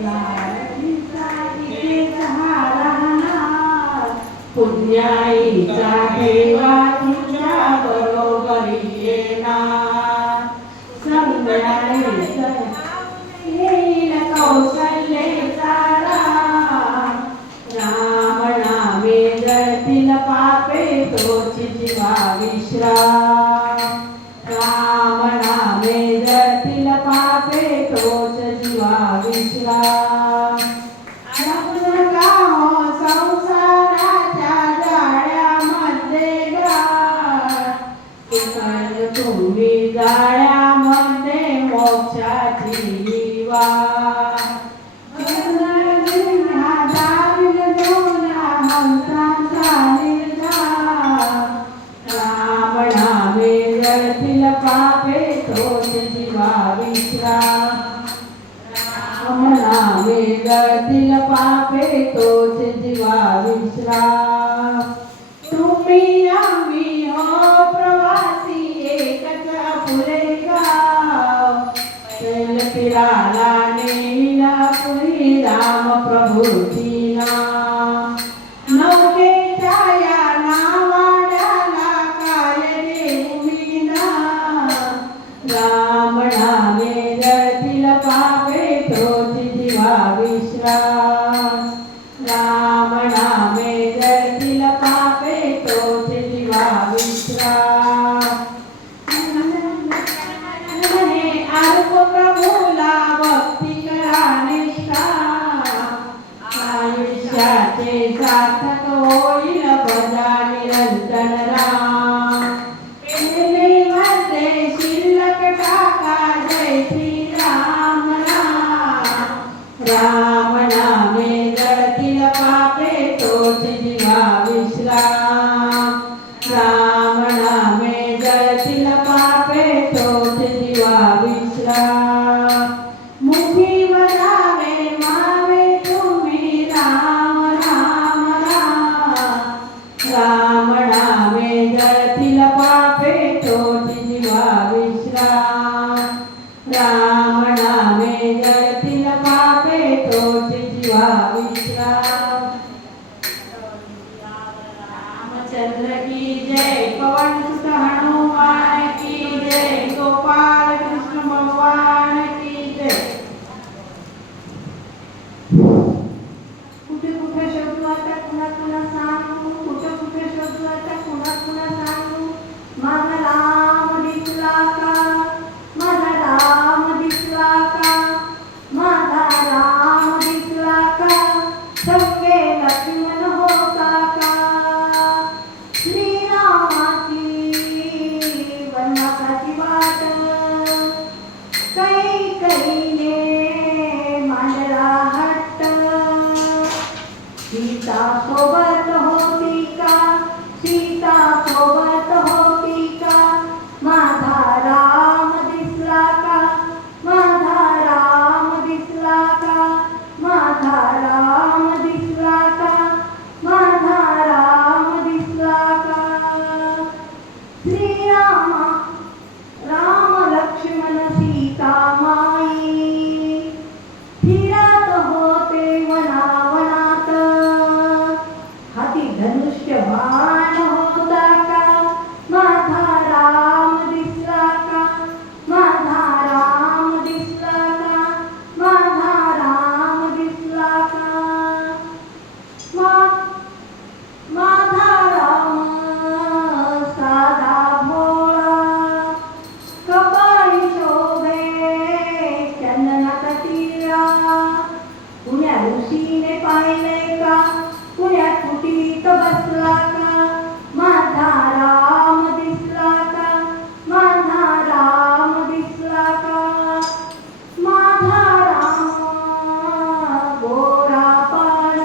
लाडीचा इथेच हा राहणार, पुण्याईचा देवा तुझ्या बरोबरी येणार. संग्रामी येईल कौशल्येचा राम, राम नामे जळतील पापे तोच जीवा विश्राम. राम नामे जळतील पापे तोच जीवा विश्राम. नका हो संसाराच्या जाळ्यामध्ये गाळ, तुम्ही जाळ्यामध्ये मोक्षाची वाट. राम नामे जळतील पापे तोच जीवा विश्राम. राम नामे जळतील पापे तोच जीवा विश्राम. तुम्ही आम्ही हो प्रवासी एकच पुरे गाव, फिराला नेला पुरी राम प्रभूची नाव. नौकेच्या या नावाड्याला काय देऊ मी नाव, राम नामे जळतील पापे तोच जीवा विश्राम. राम नामे जळतील पापे तोच जीवा विश्राम. अर्प प्रभूला भक्ती करा निष्ठा, आयुष्याचे सार्थक होईल भजा निरंजन राम. पेलेमध्ये शिल्लक टाका जय श्री राम राम. राम नामे जळतील पापे तोच जीवा विश्राम. राम नामे जळतील पापे तोच जीवा विश्राम. मुखी वरावे मावे तुम्ही राम राम राम. राम नामे जळतील पापे तोच जीवा विश्राम. राम नामे जळतील पापे तोच जीवा विश्राम. रामचंद्र की जय, पवन सुत हनुमान की जय, गोपाल कृष्ण भगवान की जय. कुठे कुठे शोधू आता कुणा कुणा सांगू, कुठे कुठे शोधू आता कुणा कुणा सांगू. माझा राम दिसला का, माझा राम दिसला का, माझा राम दिसला का, संगे लक्ष्मण होता का. श्रीरामाची वनवासाची वाट, कैकेयीने मांडला हट्ट. सीता सोबत होती का, सीता सोबत होती का, माझा राम दिसला का, माझा राम दिसला का, माझा राम दिसला का, माझा राम दिसला का. श्रीरामा राम लक्ष्मण सीता माई, फिरत होते वनावनात. हाती धनुष्य बाण होता का, माझा राम दिसला का, माझा राम दिसला का, माझा राम दिसला का. माझा राम साधा भोळा, कपाळी शोभे चंदनाचा टिळा. कुण्या ऋषीने पाहिले का, कुण्या कुटीत बसला का, माझा राम दिसला का, माझा राम दिसला का. माझा राम गोरा पाण,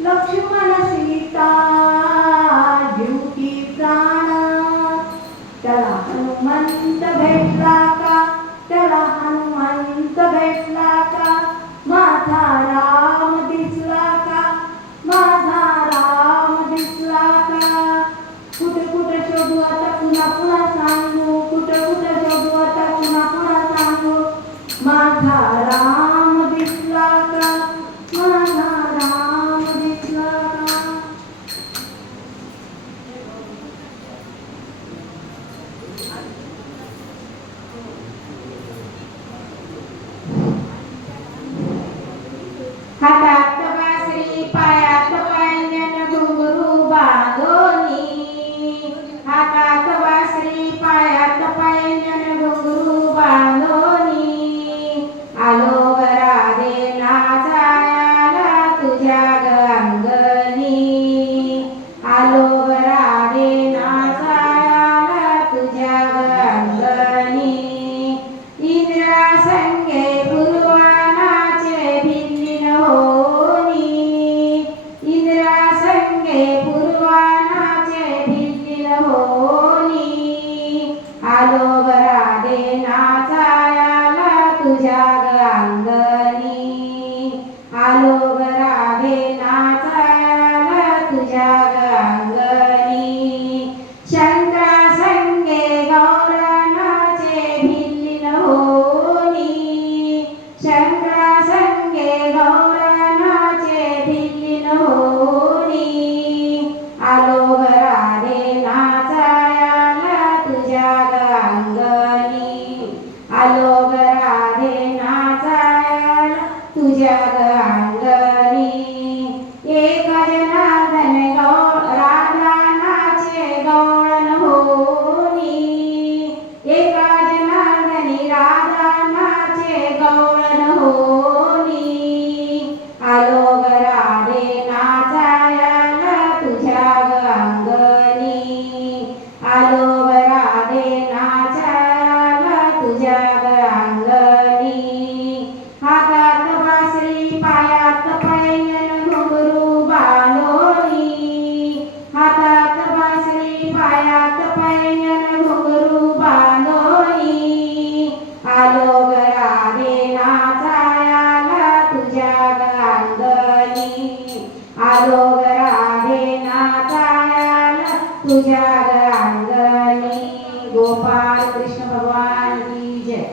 लक्ष्मण सीता जीवकी प्राण. त्याला हनुमंत भेटला का, त्याला हनुमंत भेटला का, माझा राम दिसला का, माझा राम दिसला का. कुठे कुठे शोधू आता पुन्हा पुन्हा सांगू, कुठे कुठे शोधू आता पुन्हा पुन्हा सांगू. माझा राम तुझ्या अंगणी एका जनार्दन राधा नाचे गवळण होनी एका जनार्दनी राधा नाचे गवळण होनी आलो ग राधे नाचायला तुझ्या अंगणी आलो ग राधे नाचायला तुझ्या अंगणी हातात बासरी पायात पैंजण घुंगरू बांधोनी हातात बासरी पायात पैंजण घुंगरू बांधोनी आलो ग राधे नाचायला तुझ्या अंगणी आलो ग राधे नाचायला तुझ्या अंगणी गोपाल कृष्ण भगवान की जय.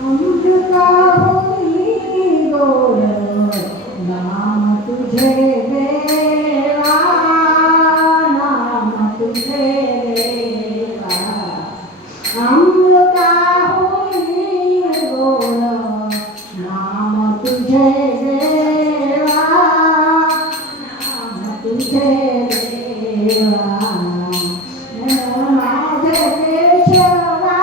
अमृता होई गोड नाम तुझे देवा नाम तुझे देवा अमृता होई गोड नाम तुझे देवा नाम तुझे देवा माझे केशवा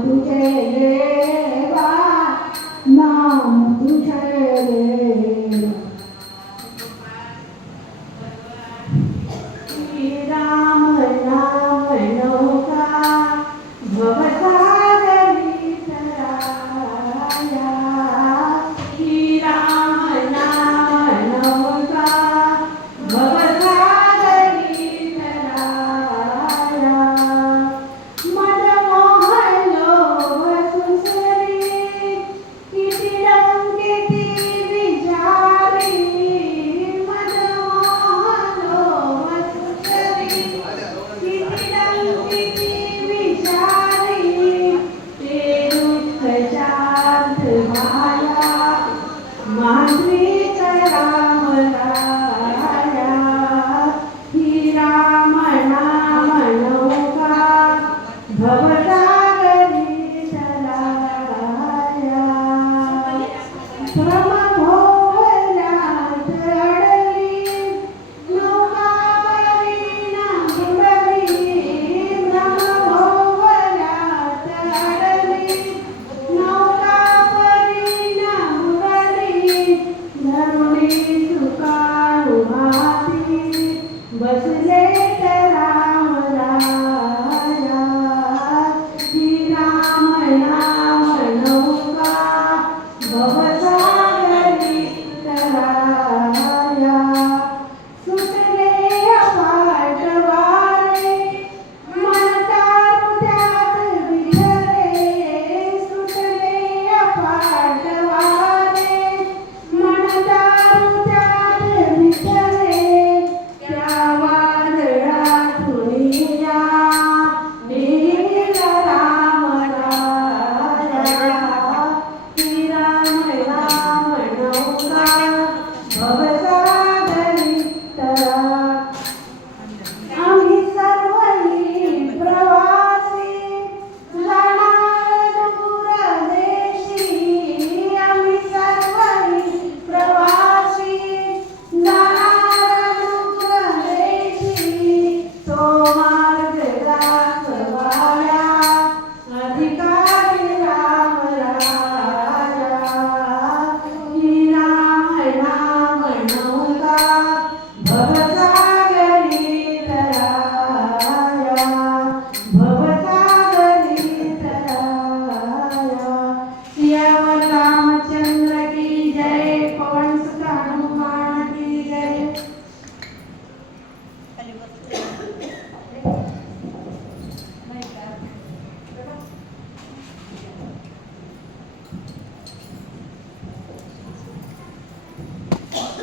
तुझे